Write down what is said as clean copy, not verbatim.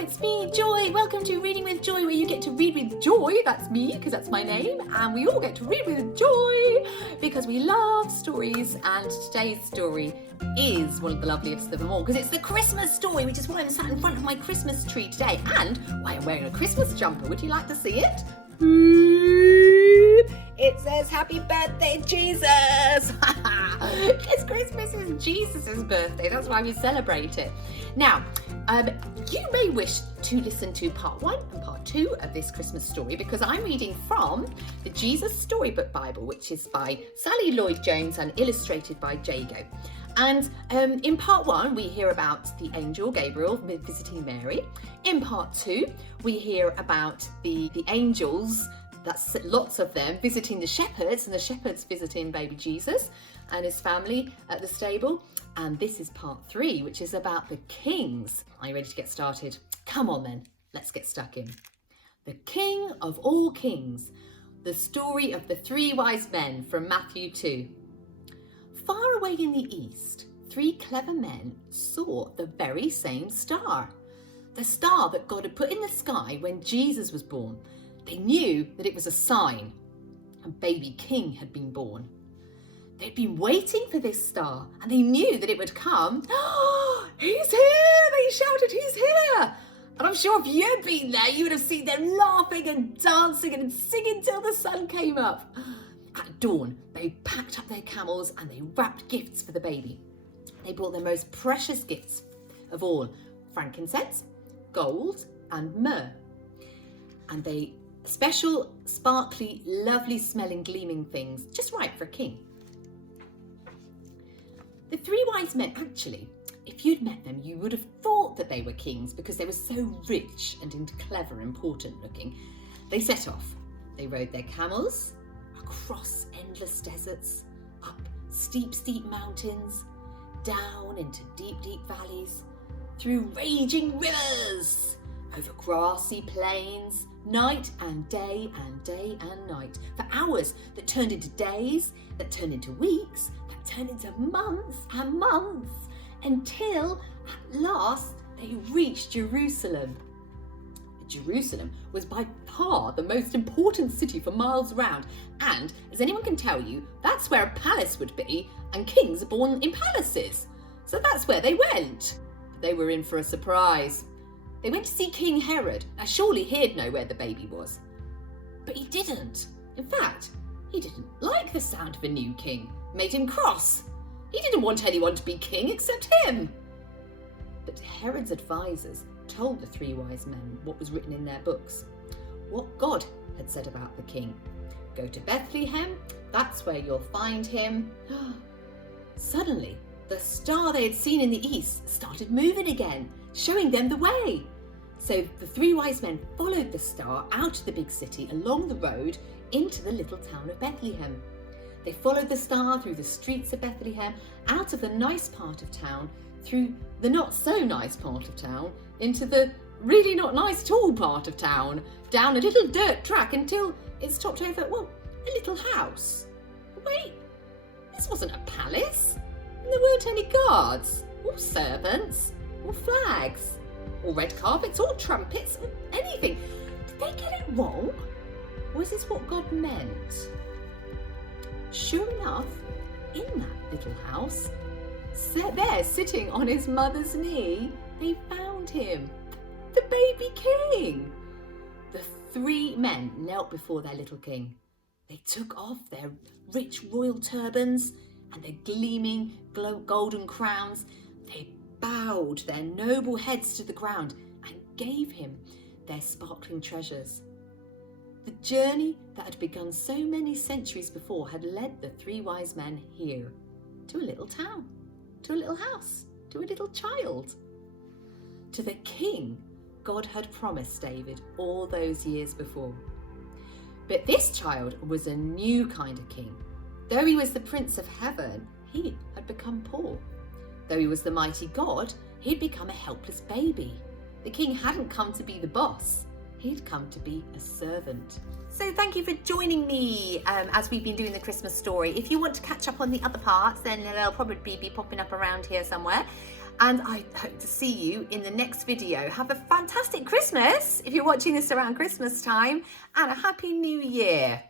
it's me, Joy. Welcome to Reading with Joy, where you get to read with joy. That's me, because that's my name. And we all get to read with joy because we love stories. And today's story is one of the loveliest of them all because it's the Christmas story, which is why I'm sat in front of my Christmas tree today and why I'm wearing a Christmas jumper. Would you like to see it? It says, "Happy birthday, Jesus!" It's Christmas is Jesus' birthday. That's why we celebrate it. Now, you may wish to listen to part 1 and part 2 of this Christmas story because I'm reading from the Jesus Storybook Bible, which is by Sally Lloyd Jones and illustrated by Jago. And in part 1, we hear about the angel Gabriel visiting Mary. In part 2, we hear about the angels, that's lots of them, visiting the shepherds, and the shepherds visiting baby Jesus and his family at the stable. And this is part 3, which is about the kings. Are you ready to get started? Come on then, let's get stuck in. The King of all kings, the story of the 3 wise men from Matthew 2. Far away in the east, 3 clever men saw the very same star. The star that God had put in the sky when Jesus was born. They knew that it was a sign. A baby king had been born. They'd been waiting for this star and they knew that it would come. Oh, he's here! They shouted, he's here! And I'm sure if you'd been there, you would have seen them laughing and dancing and singing till the sun came up. At dawn, they packed up their camels and they wrapped gifts for the baby. They brought their most precious gifts of all, frankincense, gold and myrrh. And they special, sparkly, lovely smelling, gleaming things, just right for a king. The 3 wise men, actually, if you'd met them, you would have thought that they were kings because they were so rich and clever, important looking. They set off. They rode their camels across endless deserts, up steep, steep mountains, down into deep, deep valleys, through raging rivers, over grassy plains, night and day and day and night, for hours that turned into days, that turned into weeks, that turned into months and months, until at last they reached Jerusalem. Jerusalem was by far the most important city for miles round, and as anyone can tell you, that's where a palace would be, and kings are born in palaces. So that's where they went. But they were in for a surprise. They went to see King Herod. Now surely he'd know where the baby was. But he didn't. In fact, he didn't like the sound of a new king. It made him cross. He didn't want anyone to be king except him. But Herod's advisors told the 3 wise men what was written in their books, what God had said about the king. Go to Bethlehem, that's where you'll find him. Suddenly, the star they had seen in the east started moving again, showing them the way. So the 3 wise men followed the star out of the big city, along the road, into the little town of Bethlehem. They followed the star through the streets of Bethlehem, out of the nice part of town, through the not so nice part of town, into the really not nice at all part of town, down a little dirt track until it stopped over, well, a little house. Wait, this wasn't a palace. And there weren't any guards, or servants, or flags, or red carpets, or trumpets, or anything. Did they get it wrong? Or is this what God meant? Sure enough, in that little house, there sitting on his mother's knee, they found him, the baby king. The 3 men knelt before their little king. They took off their rich royal turbans and their gleaming golden crowns. They bowed their noble heads to the ground and gave him their sparkling treasures. The journey that had begun so many centuries before had led the 3 wise men here, to a little town, to a little house, to a little child, to the king God had promised David all those years before. But this child was a new kind of king. Though he was the Prince of Heaven, he had become poor. Though he was the mighty God, he'd become a helpless baby. The king hadn't come to be the boss. He'd come to be a servant. So thank you for joining me as we've been doing the Christmas story. If you want to catch up on the other parts, then they'll probably be popping up around here somewhere. And I hope to see you in the next video. Have a fantastic Christmas if you're watching this around Christmas time, and a Happy New Year.